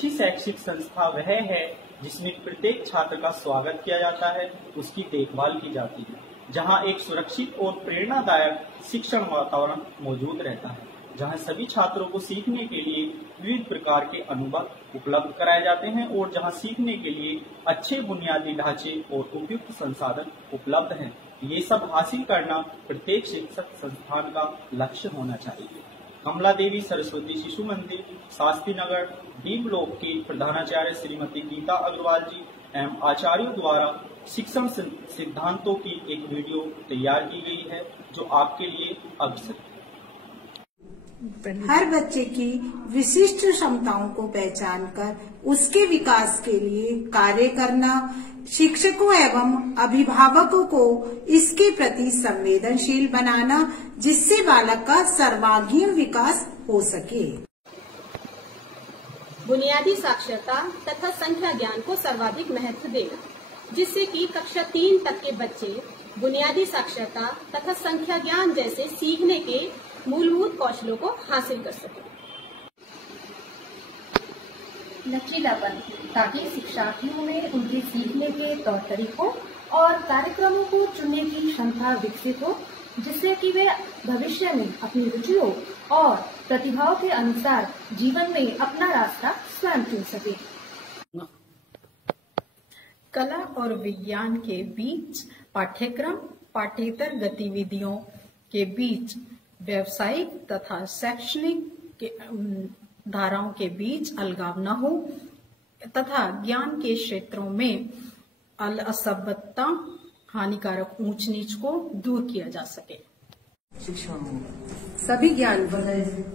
अच्छी शैक्षिक संस्था वह है जिसमें प्रत्येक छात्र का स्वागत किया जाता है, उसकी देखभाल की जाती है, जहां एक सुरक्षित और प्रेरणादायक शिक्षण वातावरण मौजूद रहता है, जहां सभी छात्रों को सीखने के लिए विविध प्रकार के अनुभव उपलब्ध कराए जाते हैं और जहां सीखने के लिए अच्छे बुनियादी ढांचे और उपयुक्त संसाधन उपलब्ध हैं। ये सब हासिल करना प्रत्येक शिक्षक संस्थान का लक्ष्य होना चाहिए। कमला देवी सरस्वती शिशु मंदिर, शास्त्री नगर, डी ब्लॉक की प्रधानाचार्य श्रीमती गीता अग्रवाल जी एवं आचार्यों द्वारा शिक्षण सिद्धांतों की एक वीडियो तैयार की गई है, जो आपके लिए अवसर है। हर बच्चे की विशिष्ट क्षमताओं को पहचानकर उसके विकास के लिए कार्य करना, शिक्षकों एवं अभिभावकों को इसके प्रति संवेदनशील बनाना, जिससे बालक का सर्वांगीण विकास हो सके। बुनियादी साक्षरता तथा संख्या ज्ञान को सर्वाधिक महत्व देना, जिससे कि कक्षा 3 तक के बच्चे बुनियादी साक्षरता तथा संख्या ज्ञान जैसे सीखने के मूलभूत कौशलों को हासिल कर सके। लचीलापन, ताकि शिक्षार्थियों में उनके सीखने के तौर तरीकों और कार्यक्रमों को चुनने की क्षमता विकसित हो, जिससे कि वे भविष्य में अपनी रुचियों और प्रतिभाओं के अनुसार जीवन में अपना रास्ता स्वयं चुन सके। कला और विज्ञान के बीच पाठ्यक्रम, पाठ्येतर गतिविधियों के बीच व्यावसायिक तथा शैक्षणिक धाराओं के बीच अलगाव न हो तथा ज्ञान के क्षेत्रों में असभ्यता, हानिकारक ऊंच नीच को दूर किया जा सके। सभी ज्ञान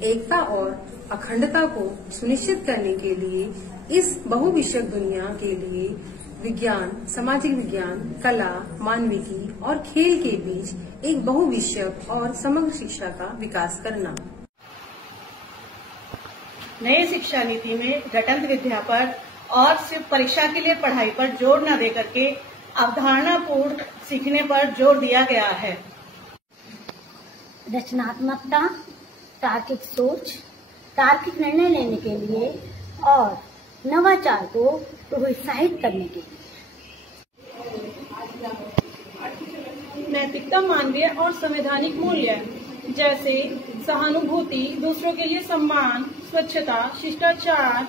एकता और अखंडता को सुनिश्चित करने के लिए इस बहुविषयक दुनिया के लिए विज्ञान, सामाजिक विज्ञान, कला, मानविकी और खेल के बीच एक बहुविषयक और समग्र शिक्षा का विकास करना। नई शिक्षा नीति में घटंत विद्या पर और सिर्फ परीक्षा के लिए पढ़ाई पर जोर न देकर के अवधारणापूर्ण सीखने पर जोर दिया गया है। रचनात्मकता, तार्किक सोच, तार्किक निर्णय लेने के लिए और नवाचार को प्रोत्साहित करने के लिए। नैतिकता, मानवीय और संवैधानिक मूल्य जैसे सहानुभूति, दूसरों के लिए सम्मान, स्वच्छता, शिष्टाचार,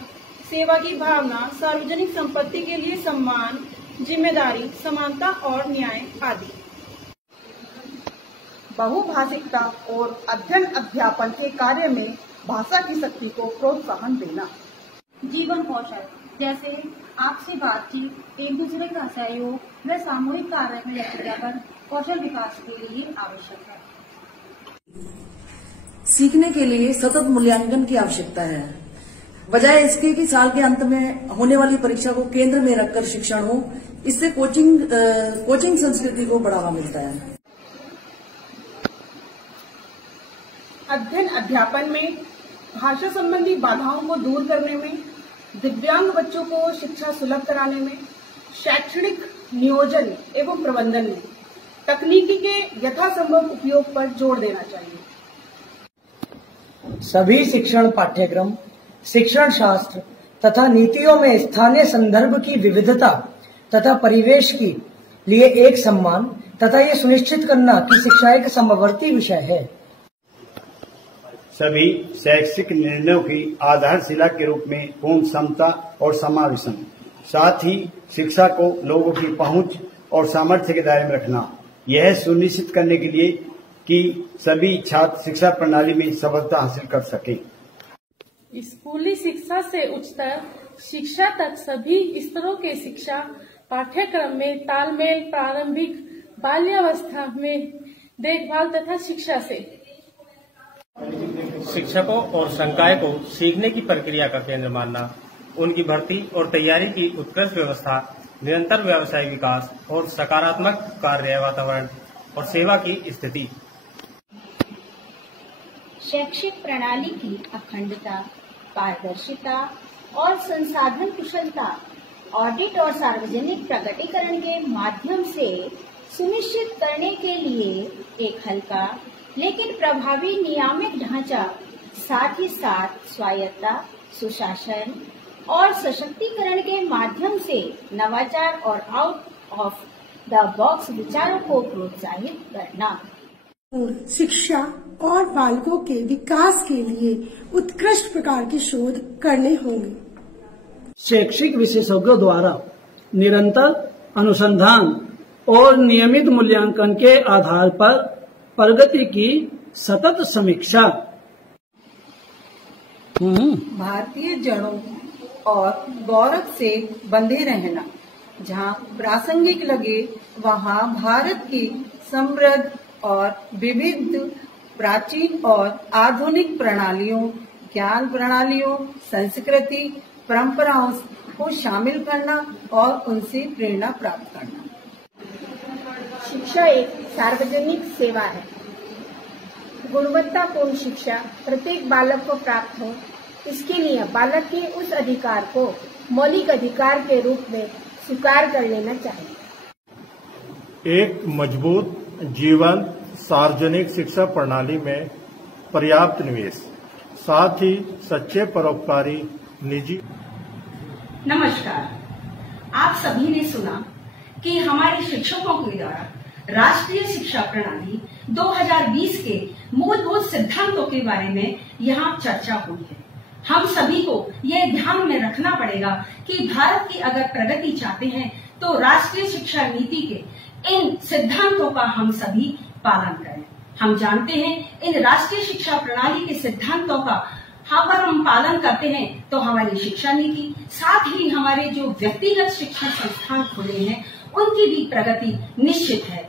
सेवा की भावना, सार्वजनिक संपत्ति के लिए सम्मान, जिम्मेदारी, समानता और न्याय आदि। बहुभाषिकता और अध्ययन अध्यापन के कार्य में भाषा की शक्ति को प्रोत्साहन देना। जीवन कौशल जैसे आपसी बातचीत, एक दूसरे का सहयोग व सामूहिक कार्य में लचीलापन कौशल विकास के लिए आवश्यक है। सीखने के लिए सतत मूल्यांकन की आवश्यकता है, बजाय इसके कि साल के अंत में होने वाली परीक्षा को केंद्र में रखकर शिक्षण हो। इससे कोचिंग संस्कृति को बढ़ावा मिलता है। अध्ययन अध्यापन में भाषा संबंधी बाधाओं को दूर करने में, दिव्यांग बच्चों को शिक्षा सुलभ कराने में, शैक्षणिक नियोजन एवं प्रबंधन में तकनीकी के यथासंभव उपयोग पर जोर देना चाहिए। सभी शिक्षण पाठ्यक्रम, शिक्षण शास्त्र तथा नीतियों में स्थानीय संदर्भ की विविधता तथा परिवेश के लिए एक सम्मान तथा ये सुनिश्चित करना कि शिक्षा एक समवर्ती विषय है। सभी शैक्षिक निर्णयों की आधारशिला के रूप में पूर्ण समता और समावेशन, साथ ही शिक्षा को लोगों की पहुंच और सामर्थ्य के दायरे में रखना, यह सुनिश्चित करने के लिए कि सभी छात्र शिक्षा प्रणाली में सफलता हासिल कर सकें। स्कूली शिक्षा से उच्चतर शिक्षा तक सभी स्तरों के शिक्षा पाठ्यक्रम में तालमेल, प्रारंभिक बाल्यावस्था में देखभाल तथा शिक्षा से शिक्षकों और संकाय को सीखने की प्रक्रिया का केंद्र मानना, उनकी भर्ती और तैयारी की उत्कृष्ट व्यवस्था, निरंतर व्यवसाय विकास और सकारात्मक कार्य वातावरण और सेवा की स्थिति। शैक्षिक प्रणाली की अखंडता, पारदर्शिता और संसाधन कुशलता ऑडिट और सार्वजनिक प्रकटीकरण के माध्यम से सुनिश्चित करने के लिए एक हल्का लेकिन प्रभावी नियामक ढांचा, साथ ही साथ स्वायत्तता, सुशासन, और सशक्तिकरण के माध्यम से नवाचार और आउट ऑफ द बॉक्स विचारों को प्रोत्साहित करना। शिक्षा और बालकों के विकास के लिए उत्कृष्ट प्रकार की शोध करने होंगे। शैक्षिक विशेषज्ञों द्वारा निरंतर अनुसंधान और नियमित मूल्यांकन के आधार पर प्रगति की सतत समीक्षा। भारतीय जड़ों और गौरव से बंधे रहना, जहां प्रासंगिक लगे वहां भारत की समृद्ध और विविध प्राचीन और आधुनिक प्रणालियों, ज्ञान प्रणालियों, संस्कृति, परंपराओं को शामिल करना और उनसे प्रेरणा प्राप्त करना। शिक्षा एक सार्वजनिक सेवा है। गुणवत्तापूर्ण शिक्षा प्रत्येक बालक को प्राप्त हो, इसके लिए बालक के उस अधिकार को मौलिक अधिकार के रूप में स्वीकार कर लेना चाहिए। एक मजबूत जीवन सार्वजनिक शिक्षा प्रणाली में पर्याप्त निवेश, साथ ही सच्चे परोपकारी निजी। नमस्कार, आप सभी ने सुना कि हमारे शिक्षकों के द्वारा राष्ट्रीय शिक्षा प्रणाली 2020 के मूलभूत सिद्धांतों के बारे में यहाँ चर्चा हुई है। हम सभी को यह ध्यान में रखना पड़ेगा कि भारत की अगर प्रगति चाहते हैं तो राष्ट्रीय शिक्षा नीति के इन सिद्धांतों का हम सभी पालन करें। हम जानते हैं इन राष्ट्रीय शिक्षा प्रणाली के सिद्धांतों का अगर हम पालन करते हैं तो हमारी शिक्षा नीति, साथ ही हमारे जो व्यक्तिगत शिक्षण संस्थान खुले हैं उनकी भी प्रगति निश्चित है।